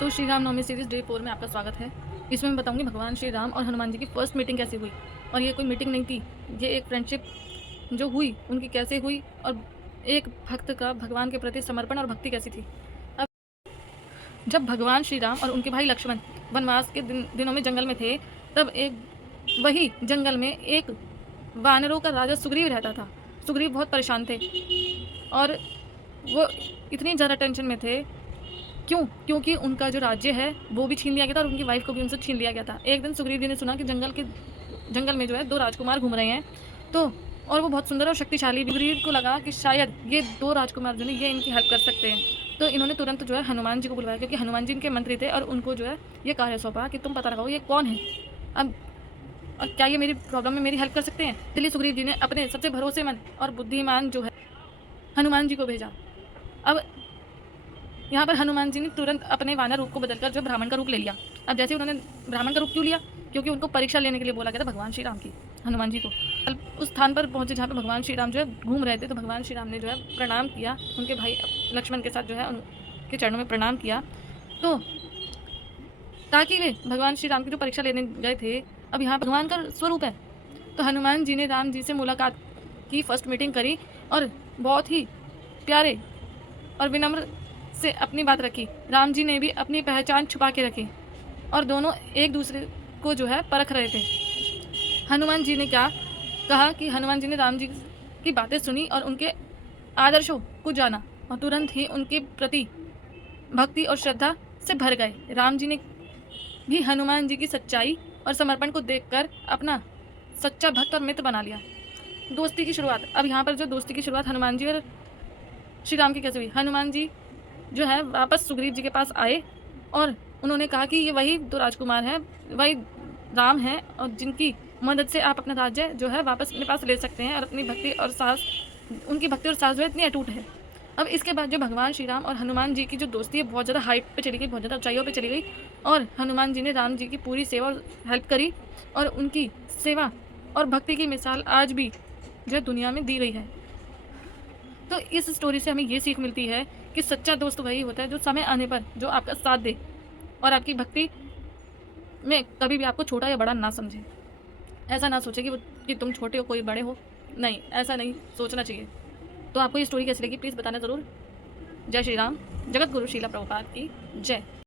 तो Shri Ram Navami series day 4 में आपका स्वागत है। इसमें मैं बताऊँगी भगवान श्री राम और हनुमान जी की फर्स्ट मीटिंग कैसे हुई। और ये कोई मीटिंग नहीं थी, ये एक फ्रेंडशिप जो हुई उनकी कैसे हुई और एक भक्त का भगवान के प्रति समर्पण और भक्ति कैसी थी। अब जब भगवान श्री राम और उनके भाई लक्ष्मण वनवास के दिनों में जंगल में थे, तब वही जंगल में एक वानरों का राजा सुग्रीव रहता था। सुग्रीव बहुत परेशान थे और वो इतनी ज़्यादा टेंशन में थे। क्यों? क्योंकि उनका जो राज्य है वो भी छीन लिया गया था और उनकी वाइफ को भी उनसे छीन लिया गया था। एक दिन सुग्रीव जी ने सुना कि जंगल में जो है 2 राजकुमार घूम रहे हैं, तो और वो बहुत सुंदर और शक्तिशाली भी। सुग्रीव को लगा कि शायद ये 2 राजकुमार जो है ये इनकी हेल्प कर सकते हैं। तो इन्होंने तुरंत जो है हनुमान जी को बुलवाया, क्योंकि हनुमान जी इनके मंत्री थे और उनको जो है ये कार्य सौंपा कि तुम पता लगाओ ये कौन है। अब क्या ये मेरी प्रॉब्लम में मेरी हेल्प कर सकते हैं? इसलिए सुग्रीव जी ने अपने सबसे भरोसेमंद और बुद्धिमान जो है हनुमान जी को भेजा। अब यहाँ पर हनुमान जी ने तुरंत अपने वानर रूप को बदलकर जो ब्राह्मण का रूप ले लिया। अब जैसे उन्होंने ब्राह्मण का रूप क्यों लिया? क्योंकि उनको परीक्षा लेने के लिए बोला गया था भगवान श्री राम की, हनुमान जी को। उस स्थान पर पहुंचे जहाँ पे भगवान श्री राम जो है घूम रहे थे, तो भगवान श्री राम ने जो है प्रणाम किया, उनके भाई लक्ष्मण के साथ जो है उनके चरणों में प्रणाम किया, तो ताकि वे भगवान श्री राम की जो परीक्षा लेने गए थे, अब यहाँ भगवान का स्वरूप है। तो हनुमान जी ने राम जी से मुलाकात की, फर्स्ट मीटिंग करी और बहुत ही प्यारे और विनम्र से अपनी बात रखी। राम जी ने भी अपनी पहचान छुपा के रखी और दोनों एक दूसरे को जो है परख रहे थे। हनुमान जी ने क्या कहा कि हनुमान जी ने राम जी की बातें सुनी और उनके आदर्शों को जाना और तुरंत ही उनके प्रति भक्ति और श्रद्धा से भर गए। राम जी ने भी हनुमान जी की सच्चाई और समर्पण को देखकर अपना सच्चा भक्त और मित्र बना लिया। दोस्ती की शुरुआत, अब यहाँ पर जो दोस्ती की शुरुआत हनुमान जी और श्री राम की कैसे हुई? हनुमान जी जो है वापस सुग्रीव जी के पास आए और उन्होंने कहा कि ये वही 2 राजकुमार हैं, वही राम हैं और जिनकी मदद से आप अपना राज्य जो है वापस अपने पास ले सकते हैं और अपनी भक्ति और साहस, उनकी भक्ति और साहस जो है इतनी अटूट है। अब इसके बाद जो भगवान श्री राम और हनुमान जी की जो दोस्ती है बहुत ज़्यादा हाइट पे चली गई, बहुत ज़्यादा ऊंचाइयों पे चली गई और हनुमान जी ने राम जी की पूरी सेवा और हेल्प करी और उनकी सेवा और भक्ति की मिसाल आज भी जो है दुनिया में दी गई है। तो इस स्टोरी से हमें ये सीख मिलती है कि सच्चा दोस्त वही होता है जो समय आने पर जो आपका साथ दे और आपकी भक्ति में कभी भी आपको छोटा या बड़ा ना समझे। ऐसा ना सोचे कि तुम छोटे हो कोई बड़े हो, नहीं, ऐसा नहीं सोचना चाहिए। तो आपको ये स्टोरी कैसी लगी प्लीज़ बताना ज़रूर। जय श्री राम। जगत गुरु शीला प्रभुपाद की जय।